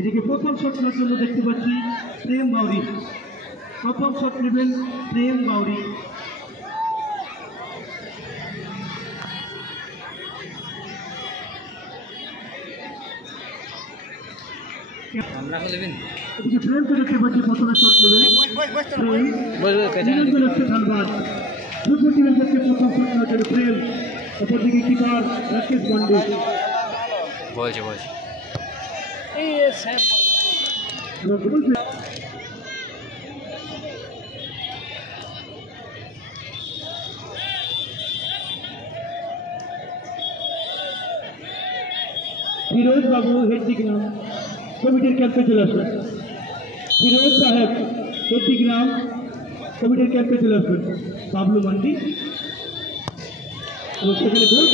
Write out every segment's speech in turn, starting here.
এদিকে প্রথম শট নেওয়ার জন্য দেখতে পাচ্ছি প্রেম বাউরি। প্রথম শট নেবেন প্রেম বাউরি। এদিকে প্রেমকে দেখতে পাচ্ছি প্রথমে শট নেবেন ধানবাদ। দুটো টিমের পক্ষে প্রথম শট নেওয়ার জন্য প্রেম, অপরদিকে কিপার রাকেশ পান্ডে। ফিরোজ বাবু হেড্ডিগ্রাম কমিটির ক্যাম্পে চলে আসবেন। ফিরোজ সাহেব হেড্ডিগ্রাম কমিটির ক্যাম্পে চলে আসবেন। বাবলু মান্ডি সেখানে গোল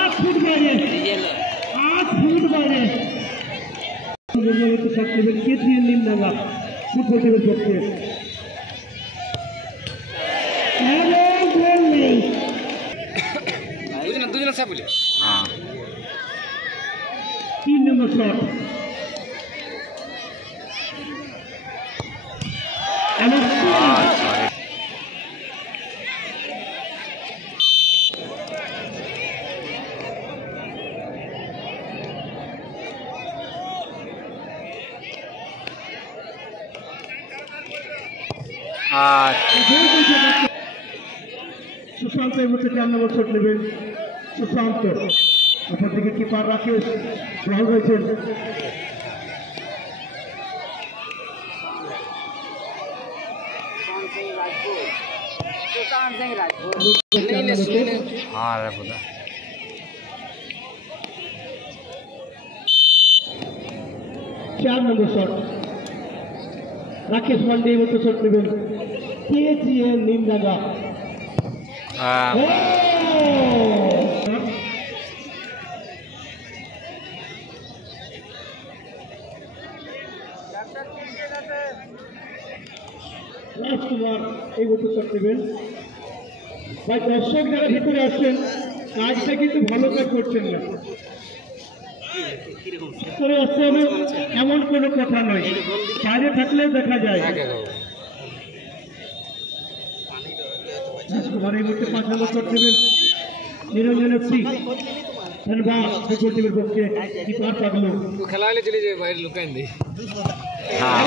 8 ফুট বাইরে, 8 ফুট বাইরে শট নেবেন কেজিএন নিমডাঙ্গা ফুটবল টিমের পক্ষে। 3 নম্বর শট সুশান্ত এই মুহূর্তে 4 নম্বর শট নেবেন সুশান্ত। অপরদিকে কিপার রাকেশ গ্রহণ হয়েছেন। चार नंबर शॉट राकेश पांडे मत शॉट नेবেন केजीएन নিমডাঙ্গা। রাজকুমার এই মত শট নেবেন। ভাই দর্শক যারা ভিতরে আসছেন কাজটা কিন্তু ভালো কাজ করছেন না, ভিতরে আসতে হবে এমন কোনো কথা নয়, বাইরে থাকলেও দেখা যায়। রাজকুমার এই মুহূর্তে 5 নম্বর শট নেবেন নিরঞ্জন এফসি ধন্যবাদ ফুটবল টিমের পক্ষে। কিপার পাগলো খেলা হলে চলে যাবে বাইরে লুকাইন দেই। হ্যাঁ